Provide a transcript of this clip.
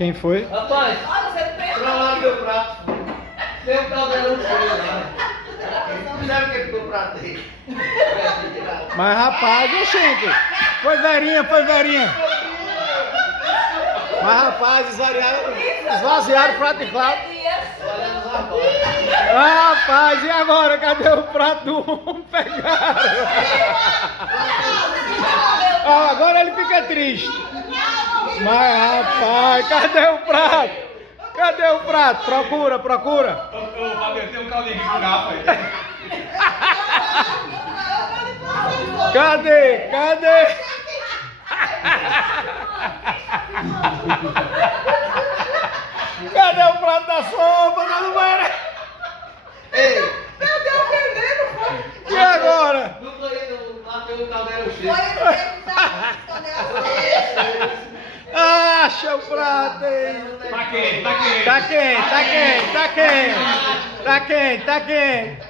Quem foi? Rapaz, pra lá meu prato. Meu caldeirão cheio lá. Fizeram o que com o prato aí? Mas rapaz, ô gente, foi Verinha, foi Verinha. Mas rapaz, esvaziaram o prato de Cláudio. Olha nos rapazes. Ah, rapaz, e agora? Cadê o prato do homem? Pegaram. Ah, agora ele fica triste. Mas rapaz, cadê o prato? Cadê o prato? Procura, procura. Ô, Fabio, tem um caldinho com garfo aí. Cadê? Cadê? Cadê o prato da sopa, dona Mara? Ei, E agora? não foi indo lá tem um caldeirão cheio. Acha o prato aí. Tá quente, tá quente. Tá quente, tá quente, tá quente. Tá quente, tá quente.